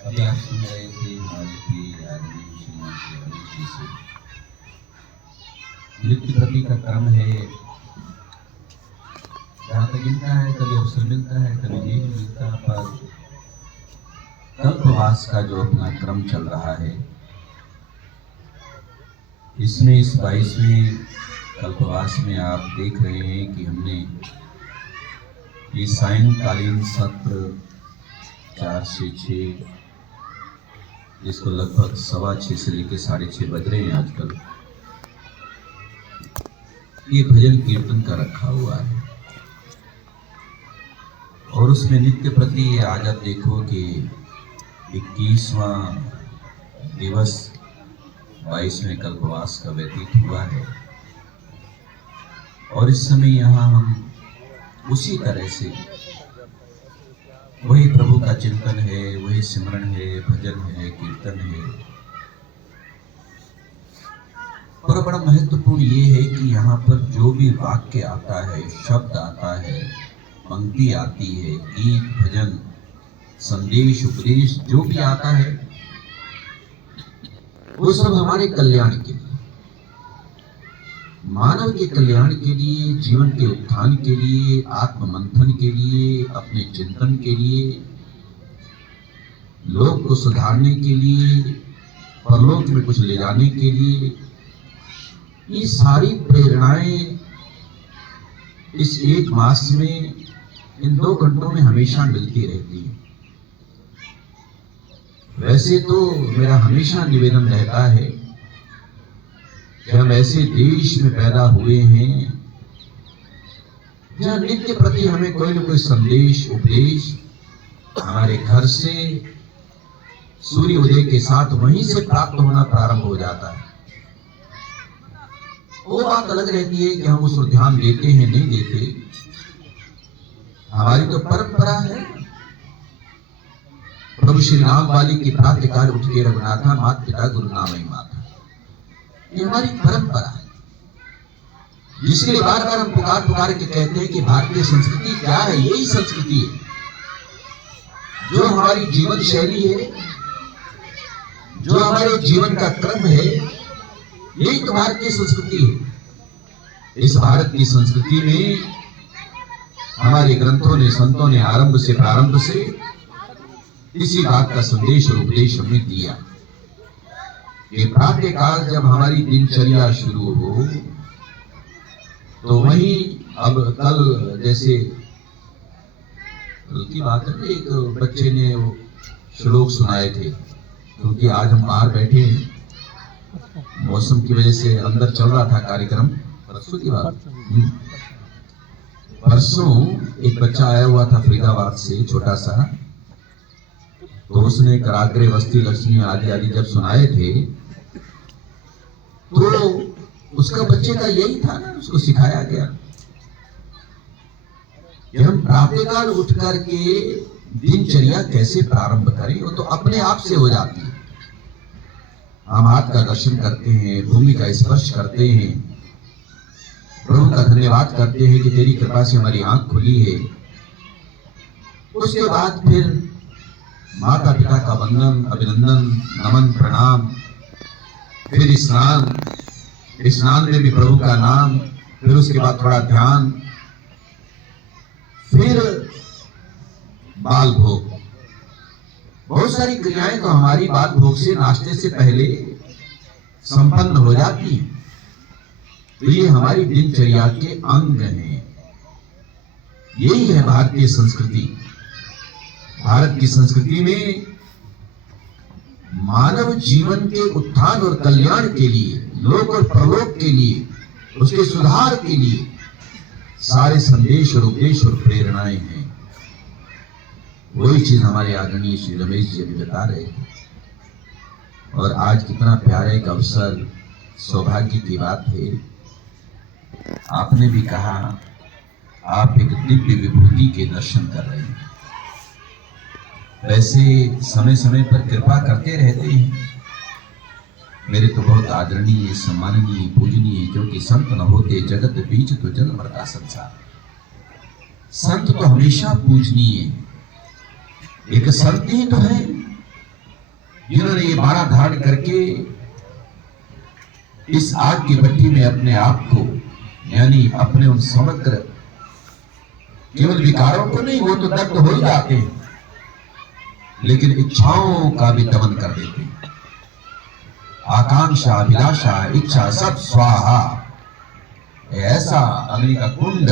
अभी आप सुन रहे थे हमारे प्रिय आदमी श्रीमान श्री अमित जी से। नृत्य प्रति का क्रम है, जहाँ तक गिनता है कभी अवसर मिलता है कभी नहीं मिलता, पर कल्पवास का जो अपना क्रम चल रहा है, इसमें इस 22वें कल्पवास में आप देख रहे हैं कि हमने ये सायंकालीन सत्र 4 से 6, जिसको लगभग 6:15 से लेकर 6:30 बज रहे हैं आजकल, ये भजन कीर्तन का रखा हुआ है। और उसमें नित्य प्रति आज आप देखो कि 21वां दिवस 22वें कल्पवास का व्यतीत हुआ है। और इस समय यहाँ हम उसी तरह से वही प्रभु का चिंतन है, वही सिमरन है, भजन है, कीर्तन है। और बड़ा महत्वपूर्ण ये है कि यहाँ पर जो भी वाक्य आता है, शब्द आता है, पंक्ति आती है, गीत, भजन, संदेश, उपदेश जो भी आता है, वो सब हमारे कल्याण के लिए, मानव के कल्याण के लिए, जीवन के उत्थान के लिए, आत्म मंथन के लिए, अपने चिंतन के लिए, लोक को सुधारने के लिए, परलोक में कुछ ले जाने के लिए, ये सारी प्रेरणाएं इस एक मास में, इन 2 घंटों में हमेशा मिलती रहती है। वैसे तो मेरा हमेशा निवेदन रहता है कि हम ऐसे देश में पैदा हुए हैं जहाँ नित्य प्रति हमें कोई न कोई संदेश, उपदेश हमारे घर से सूर्य उदय के साथ वहीं से प्राप्त होना प्रारंभ हो जाता है। वो बात अलग रहती है कि हम उस पर ध्यान देते हैं नहीं देते, हमारी तो परंपरा है। प्रभु श्री राम वाली की प्रातःकाल उठ के रघुनाथा मात पिता गुरु नामई माता, ये हमारी परंपरा है, जिसके लिए बार बार हम पुकार पुकार के कहते हैं कि भारतीय संस्कृति क्या है। यही संस्कृति है जो हमारी जीवन शैली है, जो हमारे जीवन का क्रम है, यही तो भारतीय संस्कृति है। इस भारत की संस्कृति में हमारे ग्रंथों ने, संतों ने प्रारंभ से इसी बात का संदेश और उपदेश हमें दिया कि प्रातःकाल जब हमारी दिनचर्या शुरू हो, तो वही अब कल जैसे कल की बात है, एक बच्चे ने श्लोक सुनाए थे, क्योंकि आज हम बाहर बैठे हैं, मौसम की वजह से अंदर चल रहा था कार्यक्रम। परसों की बात, परसों एक बच्चा आया हुआ था फरीदाबाद से, छोटा सा, तो उसने कराग्रे वस्ती लक्ष्मी आदि आदि जब सुनाए थे, तो उसका बच्चे का यही था ना, उसको सिखाया गया कि हम प्रातःकाल उठ करके दिनचर्या कैसे प्रारंभ करें। वो तो अपने आप से हो जाती है। हम हाथ का दर्शन करते हैं, भूमि का स्पर्श करते हैं, प्रभु का धन्यवाद करते हैं कि तेरी कृपा से हमारी आंख खुली है। उसके बाद फिर माता पिता का वंदन, अभिनंदन, नमन, प्रणाम, फिर स्नान में भी प्रभु का नाम, फिर उसके बाद थोड़ा ध्यान, फिर बाल भोग। बहुत सारी क्रियाएं तो हमारी बाल भोग से, नाश्ते से पहले संपन्न हो जाती हैं। तो ये हमारी दिनचर्या के अंग हैं। यही है भारतीय संस्कृति। भारत की संस्कृति में मानव जीवन के उत्थान और कल्याण के लिए, लोक और परलोक के लिए, उसके सुधार के लिए सारे संदेश और उपदेश और प्रेरणाएं हैं। वही चीज हमारे आदरणीय श्री रमेश जी अभी बता रहे हैं। और आज कितना प्यारा एक अवसर, सौभाग्य की बात है। आपने भी कहा आप एक दिव्य विभूति के दर्शन कर रहे हैं। वैसे समय समय पर कृपा करते रहते हैं मेरे तो बहुत आदरणीय, सम्माननीय, पूजनीय, क्योंकि संत न होते जगत बीच तो जल मरता संसार। संत तो हमेशा पूजनीय है। एक संत ही तो है जिन्होंने ये माला धारण करके इस आग की भट्टी में अपने आप को, यानी अपने उन समग्र केवल विकारों को नहीं, वो तो दग्ध हो ही जाते हैं, लेकिन इच्छाओं का भी दमन कर देते हैं। आकांक्षा, अभिलाषा, इच्छा सब स्वाहा। ऐसा अग्नि का कुंड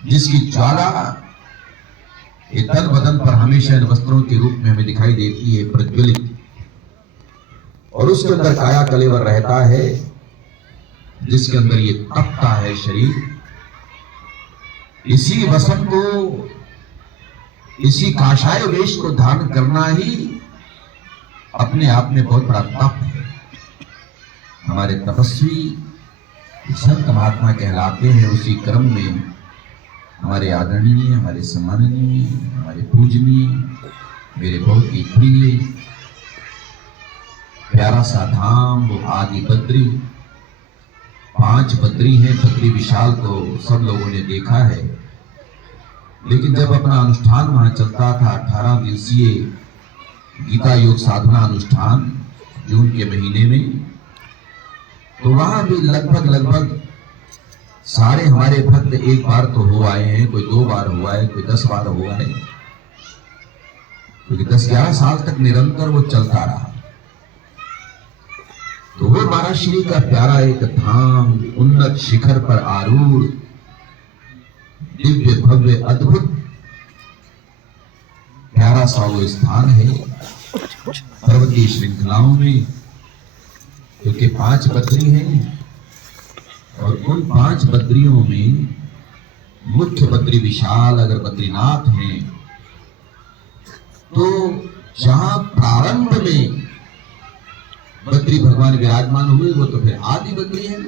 जिसकी ज्वाला ये तन बदन पर हमेशा इन वस्त्रों के रूप में हमें दिखाई देती है, प्रज्वलित, और उसके अंदर काया कलेवर रहता है, जिसके अंदर ये तपता है शरीर। इसी वसन को, इसी काषाय वेश को धारण करना ही अपने आप में बहुत बड़ा तप है। हमारे तपस्वी संत महात्मा कहलाते हैं। उसी क्रम में हमारे आदरणीय, हमारे सम्माननीय, हमारे पूजनीय, मेरे बहुत ही प्रिय प्यारा सा धाम वो आदि बद्री। 5 बद्री हैं। बद्री विशाल तो सब लोगों ने देखा है, लेकिन जब अपना अनुष्ठान वहां चलता था, 18 दिवसीय गीता योग साधना अनुष्ठान जून के महीने में, तो वहां भी लगभग सारे हमारे भक्त एक बार तो हो आए हैं, कोई 2 बार हुआ है, कोई 10 बार हुआ है, क्योंकि 10-11 साल तक निरंतर वो चलता रहा। तो वो महाराज श्री का प्यारा एक धाम, उन्नत शिखर पर आरूढ़, दिव्य भव्य अद्भुत प्यारा सा वो स्थान है पर्वतीय श्रृंखलाओं में, क्योंकि 5 बद्री हैं, और उन 5 बद्रियों में मुख्य बद्री विशाल अगर बद्रीनाथ हैं, तो जहां प्रारंभ में बद्री भगवान विराजमान हुए वो तो फिर आदि बद्री है।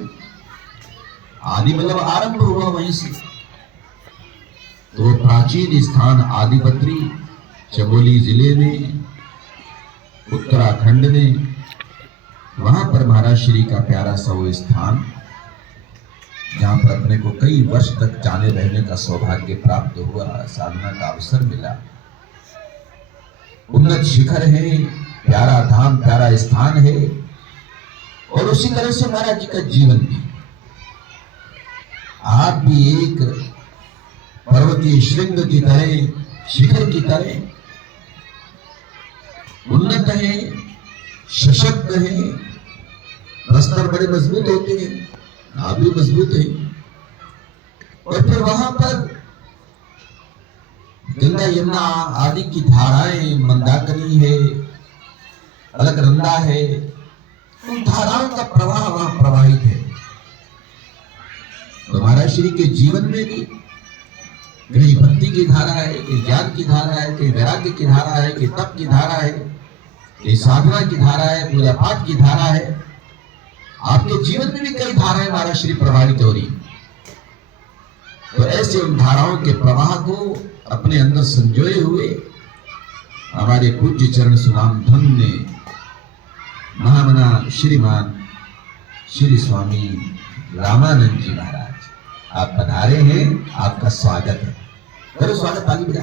आदि मतलब आरंभ हुआ वहीं से। तो प्राचीन स्थान आदि बद्री चमोली जिले में, उत्तराखंड में, वहां पर महाराज श्री का प्यारा सा वो स्थान, जहां पर अपने को कई वर्ष तक जाने रहने का सौभाग्य प्राप्त हुआ, साधना का अवसर मिला। उन्नत शिखर है, प्यारा धाम, प्यारा स्थान है, और उसी तरह से महाराज जी का जीवन भी। आप भी एक पर्वतीय श्रृंग की तरह, शिखर की तरह उन्नत है, सशक्त है, अस्तर बड़े मजबूत होते हैं, आप भी मजबूत है। और फिर वहां पर गंगा यमुना आदि की धाराएं, मंदाकिनी है, अलकनंदा है, उन धाराओं का प्रवाह वहां प्रवाहित है। तो महाराज श्री के जीवन में भी कहीं भक्ति की धारा है, कहीं ज्ञान की धारा है, कहीं वैराग्य की धारा है, कहीं तप की धारा है, कहीं साधना की धारा है, पूजा पाठ की धारा है। आपके जीवन में भी कई धाराएं महाराज श्री प्रवाहित हो रही। तो ऐसे उन धाराओं के प्रवाह को अपने अंदर संजोए हुए हमारे पूज्य चरण सुनाम धन्य महामना श्रीमान श्री स्वामी रामानंद जी महाराज, आप पधारे हैं, आपका स्वागत है। करो स्वागत, ताली बजा।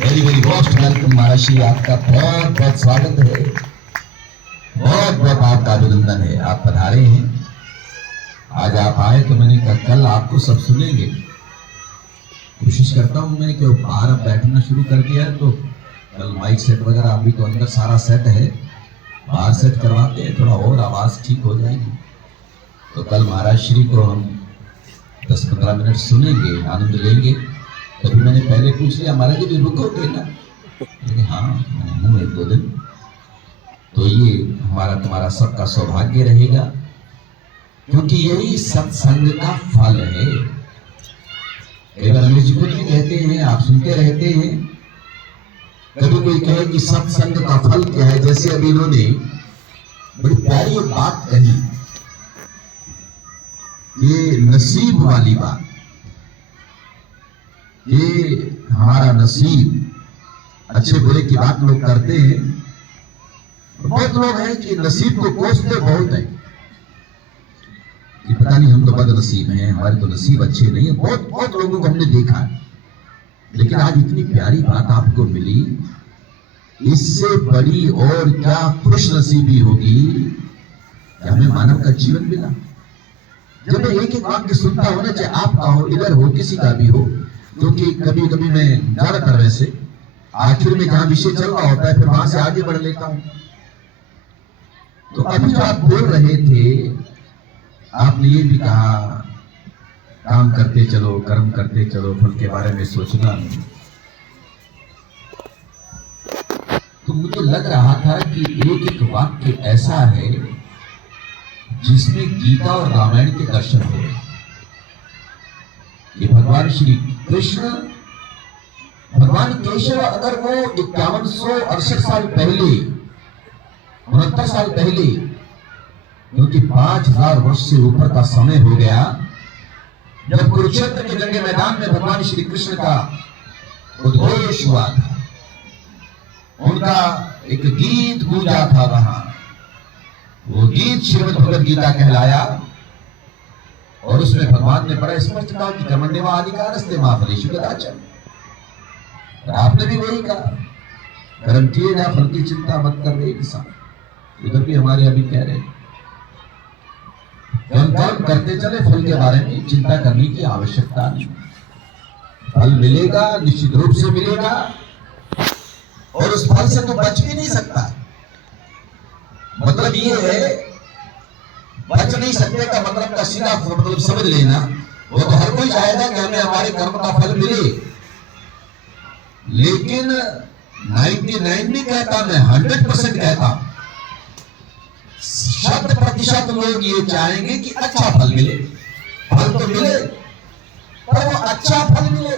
वेरी वेरी मोस्ट वेलकम महाराज श्री, आपका बहुत बहुत स्वागत है, बहुत बहुत आपका अभिनंदन है, आप पधारे हैं। आज आप आए तो मैंने कहा कल आपको सब सुनेंगे। कोशिश करता हूं मैं कि बाहर बैठना शुरू कर दिया है, तो कल माइक सेट वगैरह अभी तो अंदर सारा सेट है, बाहर सेट करवाते हैं, थोड़ा और आवाज ठीक हो जाएगी। तो कल महाराज श्री को हम 10-15 मिनट सुनेंगे, आनंद लेंगे। तभी मैंने पहले पूछ लिया महाराज जी भी रुकोगे ना? हाँ, मैं हूँ 1-2 दिन। तो ये हमारा तुम्हारा सबका सौभाग्य रहेगा, क्योंकि यही सत्संग का फल है। कई बार रमेश जी खुद भी कहते हैं, आप सुनते रहते हैं, कभी कोई कहे कि सत्संग का फल क्या है, जैसे अभी इन्होंने बड़ी प्यारी एक बात कही, ये नसीब वाली बात, ये हमारा नसीब। अच्छे बुरे की बात लोग करते हैं, बहुत लोग हैं कि नसीब को कोसते बहुत हैं कि पता नहीं हम तो बदनसीब हैं, हमारे तो नसीब अच्छे नहीं है। बहुत बहुत लोगों को हमने देखा है। लेकिन आज इतनी प्यारी बात आपको मिली, इससे बड़ी और क्या खुश नसीबी होगी कि हमें मानव का जीवन मिला। जब मैं एक एक वाक्य सुनता हूं ना, चाहे आपका हो, इधर हो, किसी का भी हो, क्योंकि कभी कभी मैं ज्यादातर वैसे आखिर में जहां विषय चल रहा होता है फिर वहां से आगे बढ़ लेता हूं। तो अभी जो आप बोल रहे थे, आपने ये भी कहा काम करते चलो, कर्म करते चलो, फल के बारे में सोचना नहीं। तो मुझे लग रहा था कि एक एक वाक्य ऐसा है जिसमें गीता और रामायण के दर्शन हो रहे। ये भगवान श्री कृष्ण, भगवान केशव, अगर वो 5168 साल पहले, 69 साल पहले, क्योंकि 5000 वर्ष से ऊपर का समय हो गया, जब कुरुक्षेत्र के जंग मैदान में भगवान श्री कृष्ण का उद्घोष हुआ था, उनका एक गीत गूंजा था वहां, वो गीत श्रीमद् भगवद गीता कहलाया। और उसमें भगवान ने बड़ा स्पष्ट कहा कि कर्मण्येवा अधिकारस्ते मा फलेषु कदाचन। आपने भी वही कहा, कर्म किए जा, फल की चिंता मत कर रहे किसान। उधर भी हमारे अभी कह रहे हम कर्म करते चले, फल के बारे में चिंता करने की आवश्यकता नहीं। फल मिलेगा, निश्चित रूप से मिलेगा, और उस फल से तो बच भी नहीं सकता। मतलब ये है, बच नहीं सकते का मतलब का सीधा मतलब समझ लेना, वो तो हर कोई चाहेगा कि हमें हमारे कर्म का फल मिले, लेकिन 99 नहीं कहता, मैं 100% कहता हूं, 100% लोग ये चाहेंगे कि अच्छा फल मिले। फल तो मिले, पर वो अच्छा फल मिले।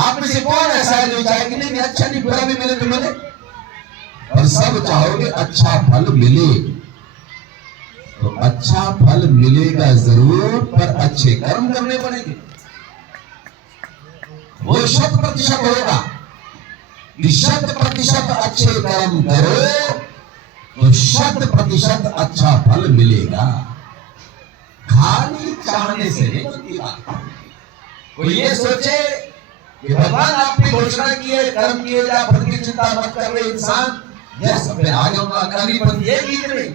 आप में से कौन ऐसा है जो चाहे कि नहीं अच्छा नहीं, बुरा भी मिले तो मिले, और सब चाहोगे अच्छा फल मिले। तो अच्छा फल मिलेगा जरूर, पर अच्छे कर्म करने पड़ेंगे। वो 100% होगा कि 100% अच्छे कर्म करो तो 100% अच्छा फल मिलेगा। खाली चाहने से नहीं बनती बात। कोई ये सोचे कि भगवान आपने घोषणा की है कर्म किए जा, फल की चिंता मत कर रहे इंसान, जैसे मैं आ जाऊंगा अगली पंक्ति ये गीत में